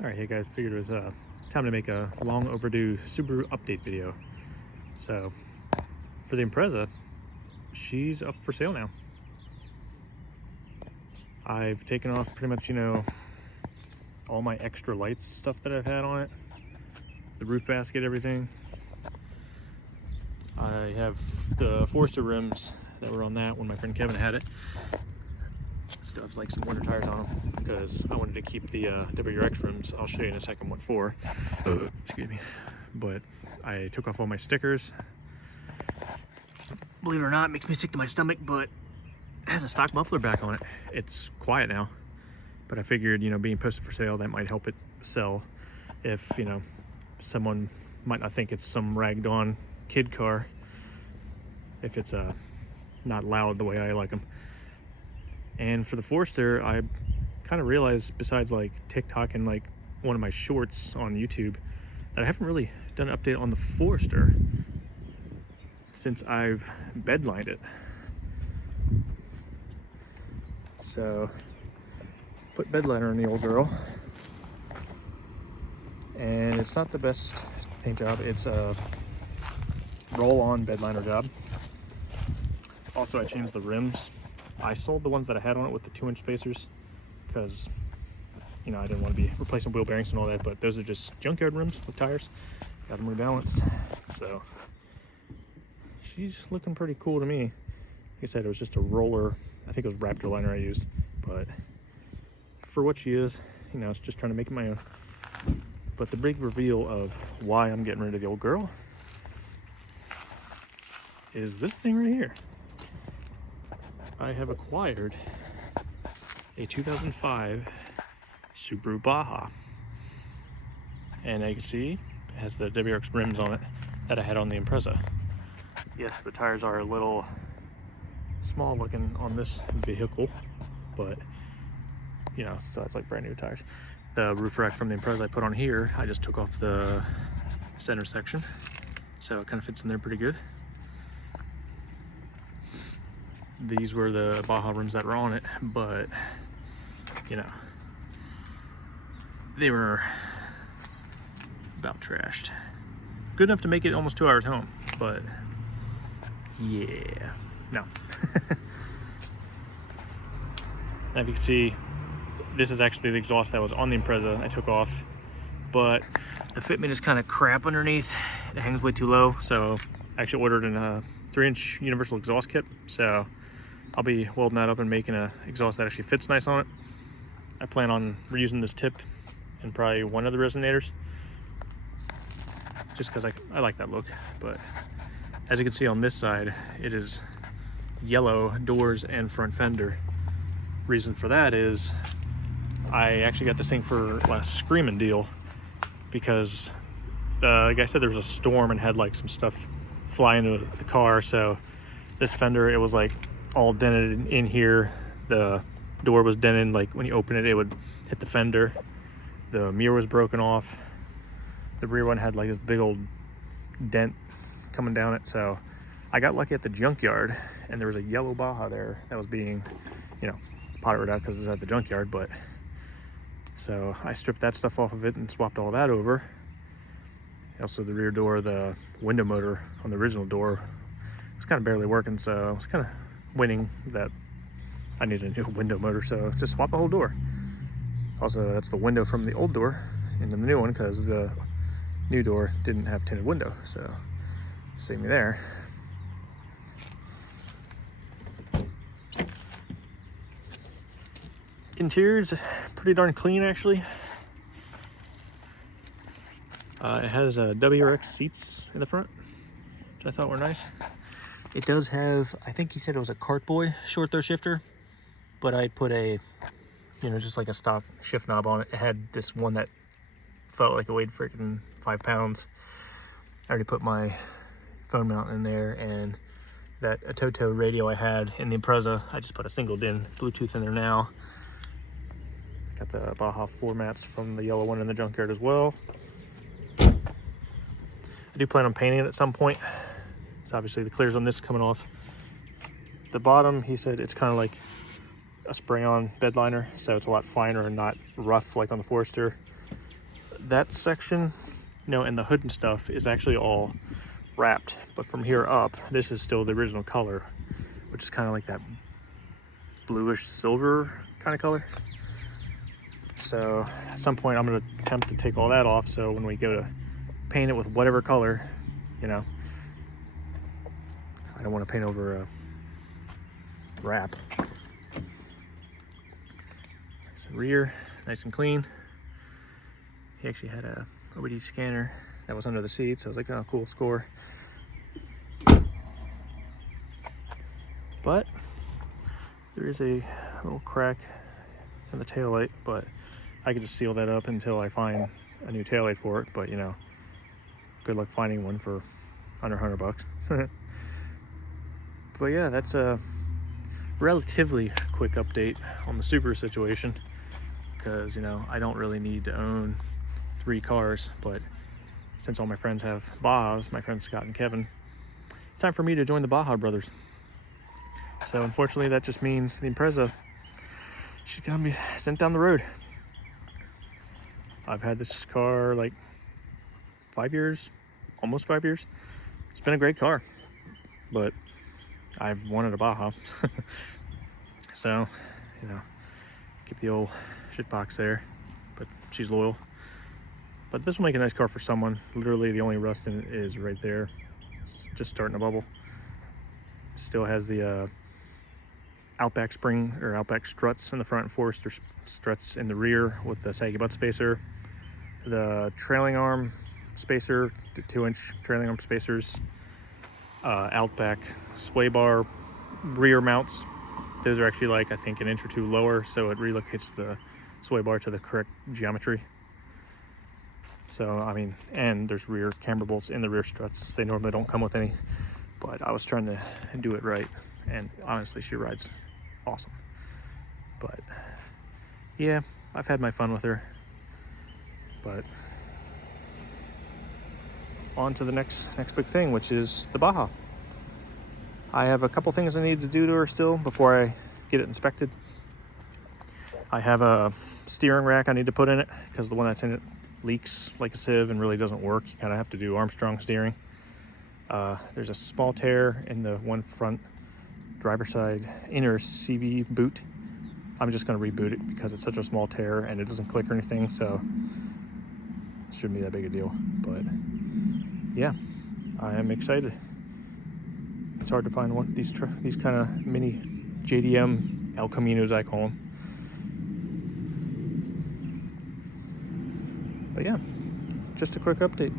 Alright, hey guys, figured it was time to make a long overdue Subaru update video. So, for the Impreza, she's up for sale now. I've taken off pretty much, all my extra lights and stuff that I've had on it. The roof basket, everything. I have the Forester rims that were on that when my friend Kevin had it. Still have like some winter tires on them because I wanted to keep the WRX rims. I'll show you in a second what for. Excuse me. But I took off all my stickers. Believe it or not, it makes me sick to my stomach, but it has a stock muffler back on it. It's quiet now, but I figured, being posted for sale, that might help it sell. If, someone might not think it's some ragged on kid car, if it's not loud the way I like them. And for the Forester, I kind of realized, besides like TikTok and like one of my shorts on YouTube, that I haven't really done an update on the Forester since I've bedlined it. So, put bedliner on the old girl. And it's not the best paint job, it's a roll-on bedliner job. Also, I changed the rims. I sold the ones that I had on it with the 2-inch spacers because, I didn't want to be replacing wheel bearings and all that, but those are just junkyard rims with tires. Got them rebalanced. So, she's looking pretty cool to me. Like I said, it was just a roller. I think it was Raptor liner I used, but for what she is, it's just trying to make it my own. But the big reveal of why I'm getting rid of the old girl is this thing right here. I have acquired a 2005 Subaru Baja, and you can see it has the WRX rims on it that I had on the Impreza. Yes, the tires are a little small looking on this vehicle, but still has like brand new tires. The roof rack from the Impreza I put on here, I just took off the center section, so it kind of fits in there pretty good. These were the Baja rims that were on it, but they were about trashed. Good enough to make it almost 2 hours home, but yeah, no. Now, if you can see, this is actually the exhaust that was on the Impreza I took off, but the fitment is kind of crap underneath. It hangs way too low, so I actually ordered a 3-inch universal exhaust kit, so I'll be welding that up and making an exhaust that actually fits nice on it. I plan on reusing this tip and probably one of the resonators, just because I like that look. But as you can see on this side, it is yellow doors and front fender. Reason for that is I actually got this thing for last screaming deal because like I said, there was a storm and had like some stuff fly into the car, so this fender, it was like all dented in here. The door was dented, like when you open it, it would hit the fender. The mirror was broken off. The rear one had like this big old dent coming down it. So I got lucky at the junkyard, and there was a yellow Baja there that was being, potted out because it's at the junkyard. But so I stripped that stuff off of it and swapped all that over. Also, the rear door, the window motor on the original door was kind of barely working, so I was kind of winning that I needed a new window motor, so just swap the whole door. Also, that's the window from the old door into the new one because the new door didn't have tinted window, so save me there. Interior's pretty darn clean, actually. It has WRX seats in the front, which I thought were nice. It does have, I think he said it was a Cartboy short throw shifter, but I put a, just like a stock shift knob on it. It had this one that felt like it weighed freaking 5 pounds. I already put my phone mount in there, and that Atoto radio I had in the Impreza, I just put a single DIN Bluetooth in there now. Got the Baja floor mats from the yellow one in the junkyard as well. I do plan on painting it at some point. So obviously the clears on this coming off. The bottom, he said it's kind of like a spray-on bed liner, so it's a lot finer and not rough like on the Forester. That section, you know, and the hood and stuff is actually all wrapped, but from here up, this is still the original color, which is kind of like that bluish silver kind of color. So at some point I'm going to attempt to take all that off, so when we go to paint it with whatever color, you know, I don't want to paint over a wrap. So rear, nice and clean. He actually had a OBD scanner that was under the seat, so I was like, oh, cool, score. But there is a little crack in the taillight, but I could just seal that up until I find a new taillight for it. But you know, good luck finding one for under $100. But yeah, that's a relatively quick update on the Subaru situation, because you know, I don't really need to own 3 cars, but since all my friends have Bajas, my friends Scott and Kevin, it's time for me to join the Baja brothers. So unfortunately that just means the Impreza, she's gonna be sent down the road. I've had this car like 5 years, almost 5 years. It's been a great car, but I've wanted a Baja. So, you know, keep the old shitbox there, but she's loyal. But this will make a nice car for someone. Literally the only rust in it is right there. It's just starting to bubble. Still has the Outback spring or Outback struts in the front and Forester struts in the rear with the saggy butt spacer. The trailing arm spacer, the 2-inch trailing arm spacers, Outback sway bar rear mounts. Those are actually like, I think, an inch or 2 lower, so it relocates the sway bar to the correct geometry. So, I mean, and there's rear camber bolts in the rear struts. They normally don't come with any, but I was trying to do it right, and honestly, she rides awesome. But yeah, I've had my fun with her. But on to the next big thing, which is the Baja. I have a couple things I need to do to her still before I get it inspected. I have a steering rack I need to put in it, because the one that's in it leaks like a sieve and really doesn't work. You kind of have to do Armstrong steering. There's a small tear in the one front driver's side inner CV boot. I'm just going to reboot it because it's such a small tear and it doesn't click or anything, so it shouldn't be that big a deal. But yeah, I am excited. It's hard to find one these kind of mini JDM El Caminos, I call them. But yeah, just a quick update.